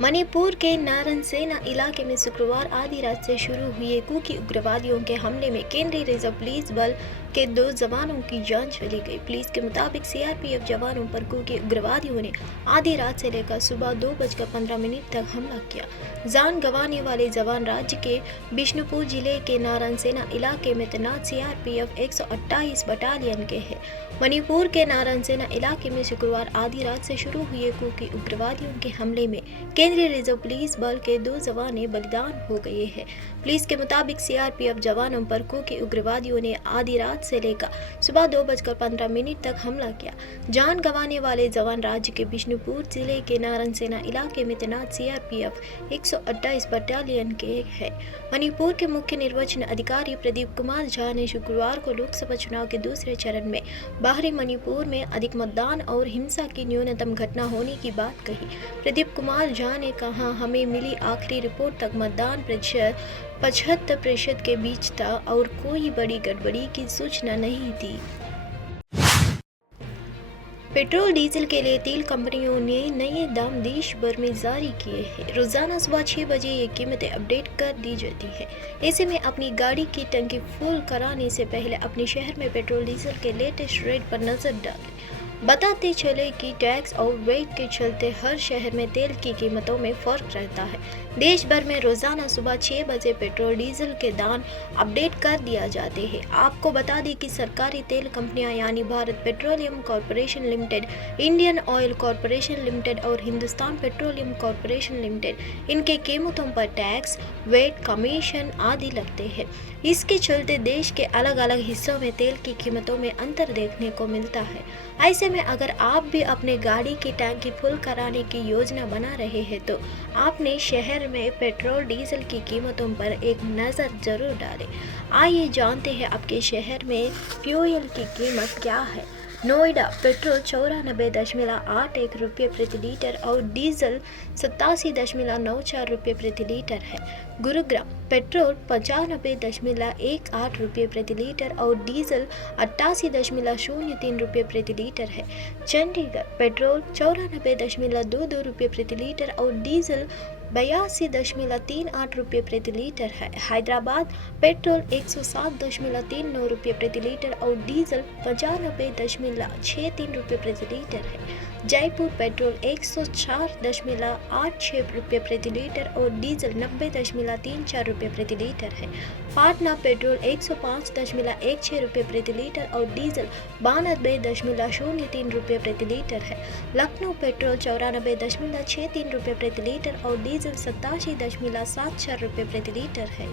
मणिपुर के नारनसेना इलाके में शुक्रवार आधी रात से शुरू हुए कुकी उग्रवादियों के हमले में केंद्रीय रिजर्व पुलिस बल के 2 जवानों की जान चली गई। पुलिस के मुताबिक सीआरपीएफ जवानों पर कुकी उग्रवादियों ने आधी रात से लेकर सुबह 2:15 तक हमला किया। जान गंवाने वाले जवान राज्य के बिष्णुपुर जिले के नारनसेना इलाके में तैनात सीआरपीएफ 128 बटालियन के हैं। मणिपुर के नारनसेना इलाके में शुक्रवार आधी रात से शुरू हुए कुकी उग्रवादियों के हमले में केंद्रीय रिजर्व पुलिस बल के 2 जवान बलिदान हो गए हैं। पुलिस के मुताबिक सीआरपीएफ जवानों पर कुकी उग्रवादियों ने आधी रात से लेकर सुबह 2:15 तक हमला किया। जान गंवाने वाले जवान राज्य के बिष्णुपुर जिले के नारनसेना इलाके में तैनात सीआरपीएफ 128 बटालियन के हैं। मणिपुर के मुख्य निर्वाचन अधिकारी प्रदीप कुमार झा ने शुक्रवार को लोकसभा चुनाव के दूसरे चरण में बाहरी मणिपुर में अधिक मतदान और हिंसा की न्यूनतम घटना होने की बात कही। प्रदीप कुमार झा ने कहा, हमें मिली आखिरी रिपोर्ट तक मतदान प्रतिशत 75% के बीच था और कोई बड़ी गड़बड़ी की सूचना नहीं थी। पेट्रोल डीजल के लिए तेल कंपनियों ने नए दाम देश भर में जारी किए हैं। रोजाना सुबह 6 बजे ये कीमतें अपडेट कर दी जाती है। ऐसे में अपनी गाड़ी की टंकी फुल कराने से पहले अपने शहर में पेट्रोल डीजल के लेटेस्ट रेट पर नजर डालें। बताते चले कि टैक्स और वेट के चलते हर शहर में तेल की कीमतों में फर्क रहता है। देश भर में रोजाना सुबह 6 बजे पेट्रोल डीजल के दाम अपडेट कर दिया जाते हैं। आपको बता दें कि सरकारी तेल कंपनियां यानी Bharat petroleum corporation limited, Indian oil corporation limited और हिंदुस्तान पेट्रोलियम कॉरपोरेशन लिमिटेड इनके कीमतों पर टैक्स, वेट, कमीशन आदि लगते हैं। इसके चलते देश के अलग अलग हिस्सों में तेल की कीमतों में अंतर देखने को मिलता है। ऐसे में अगर आप भी अपने गाड़ी की टैंकी फुल कराने की योजना बना रहे हैं तो आपने शहर में पेट्रोल डीजल की कीमतों पर एक नज़र जरूर डालें। आइए जानते हैं आपके शहर में फ्यूल की कीमत क्या है। नोएडा पेट्रोल 94.81 रुपये प्रति लीटर और डीजल 87.94 रुपये प्रति लीटर है। गुरुग्राम पेट्रोल 95.18 रुपये प्रति लीटर और डीजल 88.03 रुपये प्रति लीटर है। चंडीगढ़ पेट्रोल 94.22 रुपये प्रति लीटर और डीजल 82.38 रुपये प्रति लीटर है। हैदराबाद पेट्रोल 107.39 रुपये प्रति लीटर और डीजल 95.63 रुपये प्रति लीटर है। जयपुर पेट्रोल 104.86 रुपये प्रति लीटर और डीजल 90.34 रुपये प्रति लीटर है। पाटना पेट्रोल 105.16 रुपये प्रति लीटर और डीजल 92.03 रुपये प्रति लीटर है। लखनऊ पेट्रोल 94.63 रुपये प्रति लीटर और डीजल 87.74 रुपये प्रति लीटर है।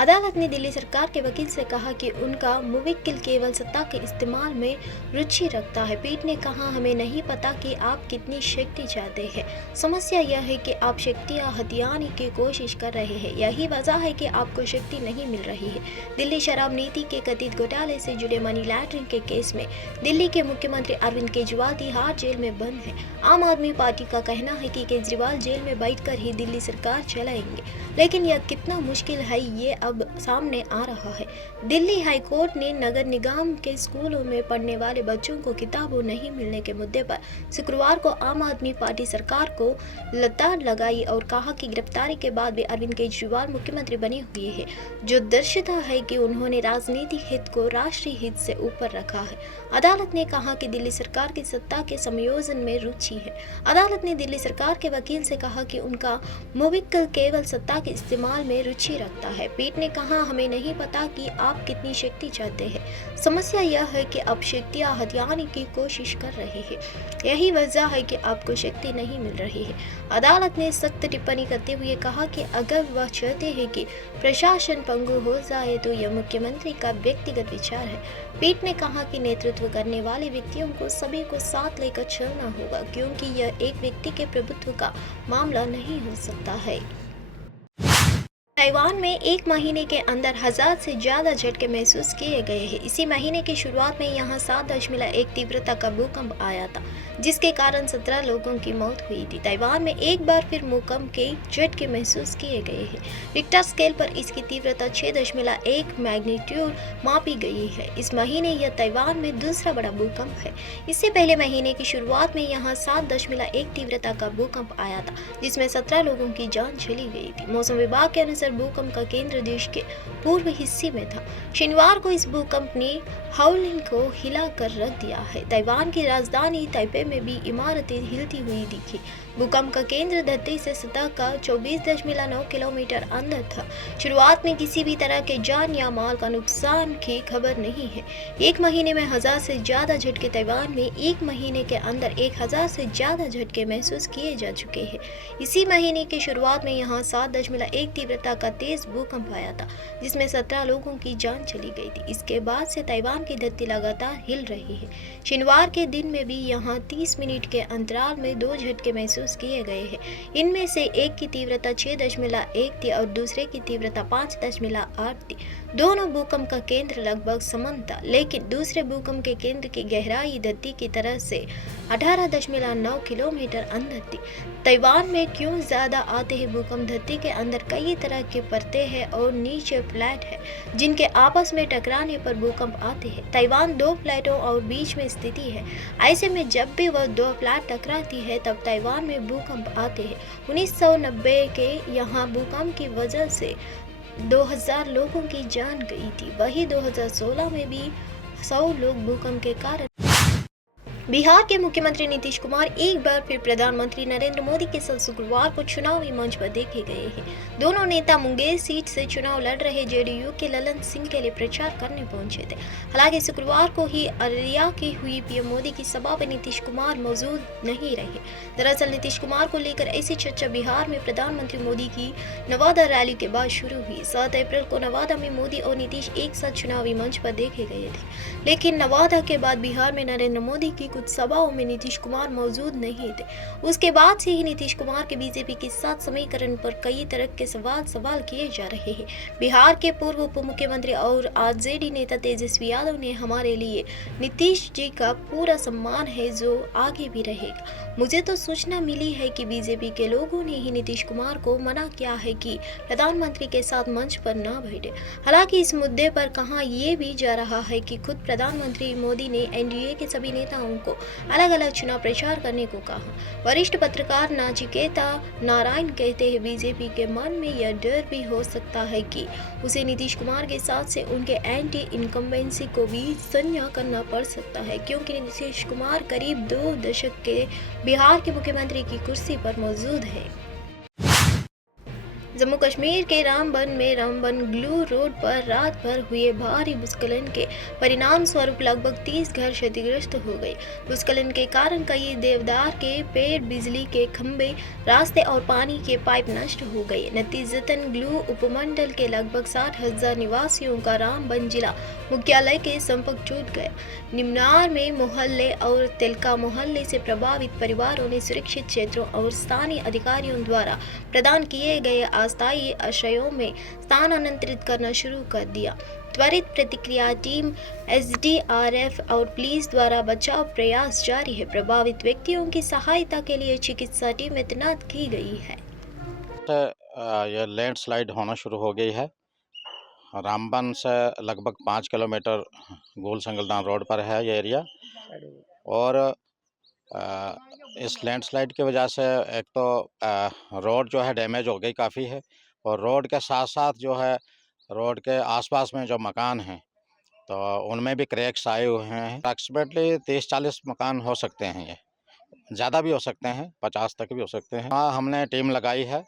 अदालत ने दिल्ली सरकार के वकील से कहा कि उनका मुवक्किल केवल सत्ता के इस्तेमाल में रुचि रखता है। पीठ ने कहा, हमें नहीं पता कि आप कितनी शक्ति चाहते हैं। समस्या यह है कि आप शक्तियां हथियाने की कोशिश कर रहे हैं। यही वजह है कि आपको शक्ति नहीं मिल रही है। दिल्ली शराब नीति के कथित घोटाले से जुड़े मनी लॉन्ड्रिंग के केस में दिल्ली के मुख्यमंत्री अरविंद केजरीवाल तिहाड़ जेल में बंद है। आम आदमी पार्टी का कहना है कि केजरीवाल जेल में बैठकर ही दिल्ली सरकार चलाएंगे, लेकिन यह कितना मुश्किल है ये अब सामने आ रहा है। दिल्ली हाई कोर्ट ने नगर निगम के स्कूलों में पढ़ने वाले बच्चों को किताबें नहीं मिलने के मुद्दे पर शुक्रवार को आम आदमी पार्टी सरकार को लताड़ लगाई और कहा कि गिरफ्तारी के बाद भी अरविंद केजरीवाल मुख्यमंत्री बने हुए हैं, जो दर्शाता है कि उन्होंने राजनीतिक हित को राष्ट्रीय हित से ऊपर रखा है। अदालत ने कहा कि दिल्ली सरकार की सत्ता के समायोजन में रुचि है। अदालत ने दिल्ली सरकार के वकील से कहा कि उनका मुवक्किल केवल सत्ता के इस्तेमाल में रुचि रखता है। पीठ ने कहा, हमें नहीं पता कि आप कितनी शक्ति चाहते हैं। समस्या यह है कि आप शक्तियां हथियाने की कोशिश कर रहे हैं। यही वजह है कि आपको शक्ति नहीं मिल रही है। अदालत ने सख्त टिप्पणी करते हुए कहा कि अगर वह चाहते हैं कि प्रशासन पंगु हो जाए तो यह मुख्यमंत्री का व्यक्तिगत विचार है। पीठ ने कहा कि नेतृत्व करने वाले व्यक्तियों को सभी को साथ लेकर चलना होगा, क्योंकि यह एक व्यक्ति के प्रभुत्व का मामला नहीं हो सकता है। ताइवान में एक महीने के अंदर 1000 से ज़्यादा झटके महसूस किए गए हैं। इसी महीने की शुरुआत में यहां 7.1 तीव्रता का भूकंप आया था। जिसके कारण 17 लोगों की मौत हुई थी। ताइवान में एक बार फिर भूकंप के झटके महसूस किए गए हैं। रिक्टर स्केल पर इसकी तीव्रता 6.1 मैग्नीट्यूड मापी गई है। इस महीने यह ताइवान में दूसरा बड़ा भूकंप है। इससे पहले महीने की शुरुआत में यहाँ 7.1 तीव्रता का भूकंप आया था, जिसमें 17 लोगों की जान चली गई थी। मौसम विभाग के अनुसार भूकंप का केंद्र देश के पूर्व हिस्से में था। शनिवार को इस भूकंप ने हाउलिंग को हिला कर रख दिया है। ताइवान की राजधानी ताइपे में भी इमारतें हिलती हुई दिखी। भूकंप का केंद्र धरती से सतह का 24.9 किलोमीटर अंदर था। शुरुआत में किसी भी तरह के जान या माल का नुकसान की खबर नहीं है। एक महीने में 1000 से ज्यादा झटके ताइवान में एक महीने के अंदर 1000 से ज्यादा झटके महसूस किए जा चुके हैं। इसी महीने की शुरुआत में यहाँ 7.1 तीव्रता का तेज भूकंप आया था, जिसमें 17 लोगों की जान चली गई थी। इसके बाद से ताइवान की धरती लगातार हिल रही है। शनिवार के दिन में भी यहाँ 30 मिनट के अंतराल में 2 झटके महसूस किए गए हैं। इनमें से एक की तीव्रता 6.1 थी और दूसरे की तीव्रता 5.8 थी। दोनों भूकंप का केंद्र लगभग समान था, लेकिन दूसरे भूकंप के केंद्र की गहराई धरती की तरफ से 18.9 किलोमीटर अंदर थी। ताइवान में क्यों ज्यादा आते हैं भूकंप? धरती के अंदर कई तरह के परतें हैं और नीचे फ्लैट है, जिनके आपस में टकराने पर भूकंप आते हैं। ताइवान 2 प्लेटों और बीच में स्थिति है। ऐसे में जब भी वह 2 प्लेट टकराती है तब ताइवान में भूकंप आते हैं। 1990 के यहाँ भूकंप की वजह से 2000 लोगों की जान गई थी। वही 2016 में भी 100 लोग भूकंप के कारण। बिहार के मुख्यमंत्री नीतीश कुमार एक बार फिर प्रधानमंत्री नरेंद्र मोदी के साथ शुक्रवार को चुनावी मंच पर देखे गए हैं। दोनों नेता मुंगेर सीट से चुनाव लड़ रहे जेडीयू के ललन सिंह के लिए प्रचार करने पहुंचे थे। हालांकि शुक्रवार को ही अररिया की हुई पीएम मोदी की सभा में नीतीश कुमार मौजूद नहीं रहे। दरअसल नीतीश कुमार को लेकर ऐसी चर्चा बिहार में प्रधानमंत्री मोदी की नवादा रैली के बाद शुरू हुई। 7 अप्रैल को नवादा में मोदी और नीतीश एक साथ चुनावी मंच पर देखे गए थे, लेकिन नवादा के बाद बिहार में नरेंद्र मोदी की कुछ सभाओं में नीतीश कुमार मौजूद नहीं थे। उसके बाद से ही नीतीश कुमार के बीजेपी के साथ समीकरण पर कई तरह के सवाल किए जा रहे हैं। बिहार के पूर्व उप मुख्यमंत्री और आरजेडी नेता तेजस्वी यादव ने हमारे लिए नीतीश जी का पूरा सम्मान है, जो आगे भी रहेगा। मुझे तो सूचना मिली है कि बीजेपी के लोगों ने ही नीतीश कुमार को मना किया है कि प्रधानमंत्री के साथ मंच पर न बैठे। हालांकि इस मुद्दे पर कहा यह भी जा रहा है कि खुद प्रधानमंत्री मोदी ने एनडीए के सभी नेताओं को अलग अलग चुनाव प्रचार करने को कहा। वरिष्ठ पत्रकार नाचिकेता नारायण कहते हैं, बीजेपी के मन में यह डर भी हो सकता है कि उसे नीतीश कुमार के साथ से उनके एंटी इनकम्बेंसी को भी संज्ञा करना पड़ सकता है, क्योंकि नीतीश कुमार करीब 2 दशक के बिहार के मुख्यमंत्री की कुर्सी पर मौजूद है। जम्मू कश्मीर के रामबन ग्लू रोड पर रात भर हुए भारी भूस्खलन के परिणाम स्वरूप लगभग 30 घर क्षतिग्रस्त हो गए। भूस्खलन के कारण कई देवदार के पेड़, बिजली के खंभे, रास्ते और पानी के पाइप नष्ट हो गए। नतीजतन ग्लू उपमंडल के लगभग 60,000 निवासियों का रामबन जिला मुख्यालय के संपर्क टूट गया। निम्नार में मोहल्ले और तिलका मोहल्ले से प्रभावित परिवारों ने सुरक्षित क्षेत्रों और स्थानीय अधिकारियों द्वारा प्रदान किए गए अस्थायी आश्रयों में स्थानांतरित करना शुरू कर दिया। त्वरित प्रतिक्रिया टीम, एसडीआरएफ और पुलिस द्वारा बचाव प्रयास जारी है। प्रभावित व्यक्तियों की सहायता के लिए चिकित्सा टीम तैनात की गई है। यह लैंडस्लाइड होना शुरू हो गई है। रामबन से लगभग 5 किलोमीटर गोल संगलदान रोड पर है ये एरिया। और इस लैंडस्लाइड की वजह से एक तो रोड जो है डैमेज हो गई काफ़ी है, और रोड के साथ साथ जो है रोड के आसपास में जो मकान हैं तो उनमें भी क्रैक्स आए हुए हैं। अप्रॉक्सीमेटली 30-40 मकान हो सकते हैं, ये ज़्यादा भी हो सकते हैं, 50 तक भी हो सकते हैं। हाँ, हमने टीम लगाई है,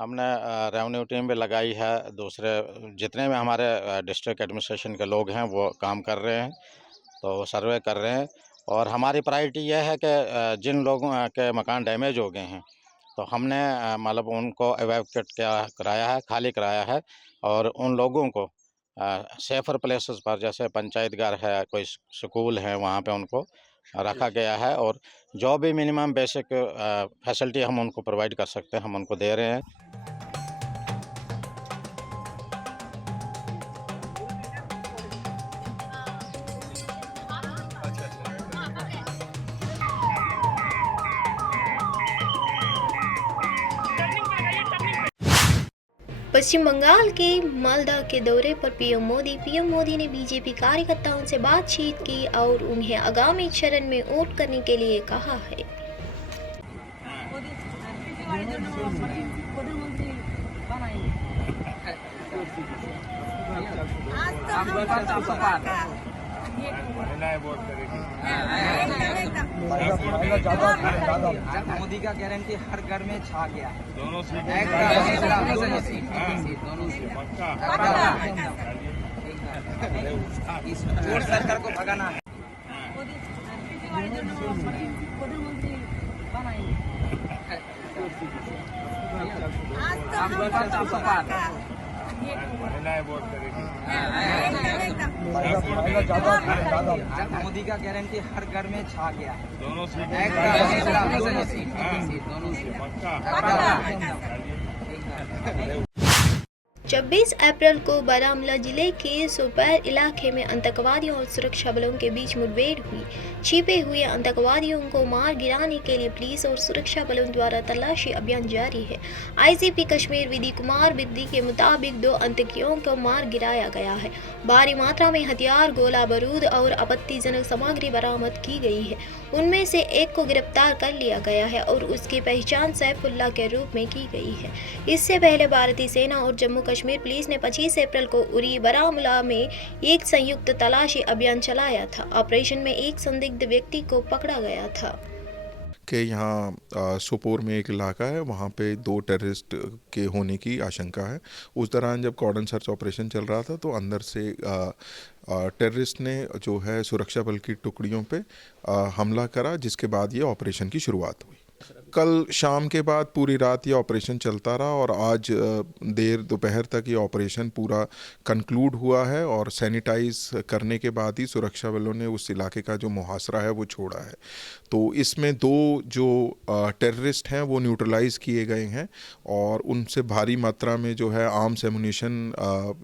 हमने रेवेन्यू टीम भी लगाई है, दूसरे जितने भी हमारे डिस्ट्रिक्ट एडमिनिस्ट्रेशन के लोग हैं वो काम कर रहे हैं, तो सर्वे कर रहे हैं। और हमारी प्रायोरिटी यह है कि जिन लोगों के मकान डैमेज हो गए हैं तो हमने मतलब उनको एवैक्यूएट कराया है, खाली कराया है, और उन लोगों को सेफर प्लेसेस पर, जैसे पंचायत घर है, कोई स्कूल है, वहाँ पे उनको रखा गया है। और जो भी मिनिमम बेसिक फैसिलिटी हम उनको प्रोवाइड कर सकते हैं हम उनको दे रहे हैं। पश्चिम बंगाल के मालदा के दौरे पर पीएम मोदी ने बीजेपी कार्यकर्ताओं से बातचीत की और उन्हें आगामी चरण में वोट करने के लिए कहा है। मोदी का गारंटी हर घर में छा गया है। दोनों चोर सरकार को भगाना है। मोदी का गारंटी हर घर में छा गया है। दोनों 26 अप्रैल को बारामूला जिले के सोपैर इलाके में आतंकवादियों और सुरक्षा बलों के बीच मुठभेड़ हुई। छिपे हुए आतंकवादियों को मार गिराने के लिए पुलिस और सुरक्षा बलों द्वारा तलाशी अभियान जारी है। आईजीपी कश्मीर विधि कुमार बिद्दी के मुताबिक 2 आतंकियों को मार गिराया गया है। भारी मात्रा में हथियार, गोला बारूद और आपत्तिजनक सामग्री बरामद की गई है। उनमें से एक को गिरफ्तार कर लिया गया है और उसकी पहचान सैफुल्लाह के रूप में की गई है। इससे पहले भारतीय सेना और जम्मू कश्मीर पुलिस ने 25 अप्रैल को उरी बारामूला में एक संयुक्त तलाशी अभियान चलाया था। ऑपरेशन में एक संदिग्ध व्यक्ति को पकड़ा गया था कि यहाँ सोपोर में एक इलाका है, वहाँ पे 2 टेररिस्ट के होने की आशंका है। उस दौरान जब कॉर्डन सर्च ऑपरेशन चल रहा था तो अंदर से टेररिस्ट ने जो है सुरक्षा बल की टुकड़ियों पे हमला करा, जिसके बाद ये ऑपरेशन की शुरुआत हुई। कल शाम के बाद पूरी रात ये ऑपरेशन चलता रहा और आज देर दोपहर तक ये ऑपरेशन पूरा कंक्लूड हुआ है और सैनिटाइज करने के बाद ही सुरक्षा बलों ने उस इलाके का जो मुहासरा है वो छोड़ा है। तो इसमें 2 जो टेररिस्ट हैं वो न्यूट्रलाइज किए गए हैं और उनसे भारी मात्रा में जो है आर्म्स एमुनिशन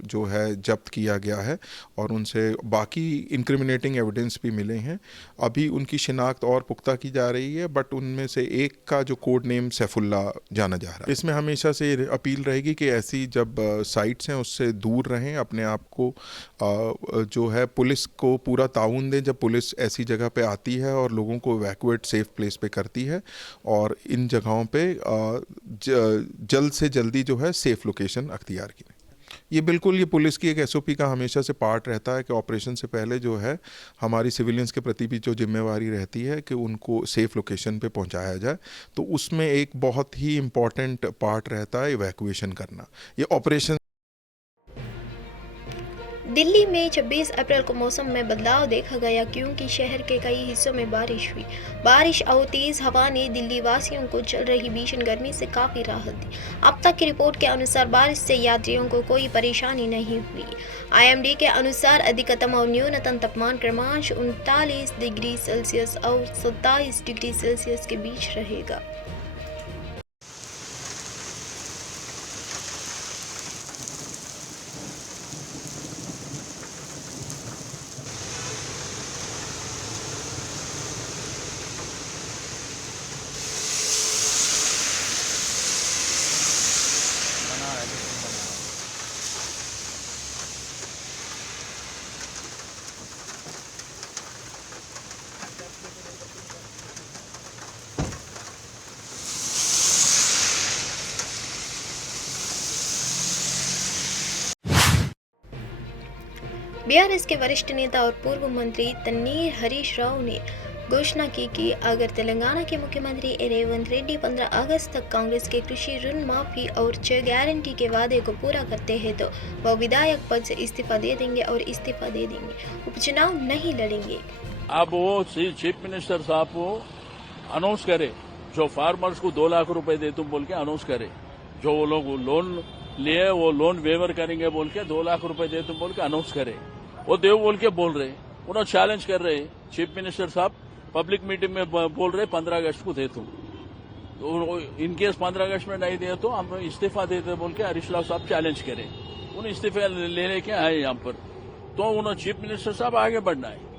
जो है जब्त किया गया है और उनसे बाकी इंक्रिमिनेटिंग एविडेंस भी मिले हैं। अभी उनकी शिनाख्त और पुख्ता की जा रही है, बट उनमें से एक का जो कोड नेम सैफुल्लाह जाना जा रहा है। इसमें हमेशा से अपील रहेगी कि ऐसी जब साइट्स हैं उससे दूर रहें, अपने आप को जो है पुलिस को पूरा ताउन दें जब पुलिस ऐसी जगह पे आती है और लोगों को इवैक्यूएट सेफ प्लेस पे करती है, और इन जगहों पे जल्द से जल्दी जो है सेफ लोकेशन अख्तियार की। ये बिल्कुल ये पुलिस की एक एसओपी का हमेशा से पार्ट रहता है कि ऑपरेशन से पहले जो है हमारी सिविलियंस के प्रति भी जो जिम्मेवारी रहती है कि उनको सेफ लोकेशन पे पहुंचाया जाए, तो उसमें एक बहुत ही इम्पॉर्टेंट पार्ट रहता है इवैक्यूएशन करना। ये ऑपरेशन दिल्ली में 26 अप्रैल को मौसम में बदलाव देखा गया क्योंकि शहर के कई हिस्सों में बारिश हुई। बारिश और तेज हवा ने दिल्ली वासियों को चल रही भीषण गर्मी से काफ़ी राहत दी। अब तक की रिपोर्ट के अनुसार बारिश से यात्रियों को कोई परेशानी नहीं हुई। IMD के अनुसार अधिकतम और न्यूनतम तापमान क्रमश 39 डिग्री सेल्सियस और 27 डिग्री सेल्सियस के बीच रहेगा। BRS के वरिष्ठ नेता और पूर्व मंत्री तन्नीर हरीश राव ने घोषणा की कि अगर तेलंगाना के मुख्यमंत्री रेवंत रेड्डी 15 अगस्त तक कांग्रेस के कृषि ऋण माफी और 6 गारंटी के वादे को पूरा करते हैं तो वह विधायक पद से इस्तीफा दे देंगे और इस्तीफा दे देंगे, उपचुनाव नहीं लड़ेंगे। अब वो चीफ मिनिस्टर साहब को अनाउंस करे, जो फार्मर्स को 2 लाख रुपए दे तुम बोल के अनाउंस करे, जो वो लोग लोन लिए वो लोन वेवर करेंगे बोल के 2 लाख रुपए दे तुम बोल के अनाउंस करे। वो देव बोल के बोल रहे, उन्होंने चैलेंज कर रहे चीफ मिनिस्टर साहब पब्लिक मीटिंग में बोल रहे 15 अगस्त को दे तुम, तो इनकेस 15 अगस्त में नहीं दे तो हम इस्तीफा देते बोल के हरीश राव साहब चैलेंज करे। उन्हें इस्तीफा लेने के आए यहाँ पर, तो उन्होंने चीफ मिनिस्टर साहब आगे बढ़ना है।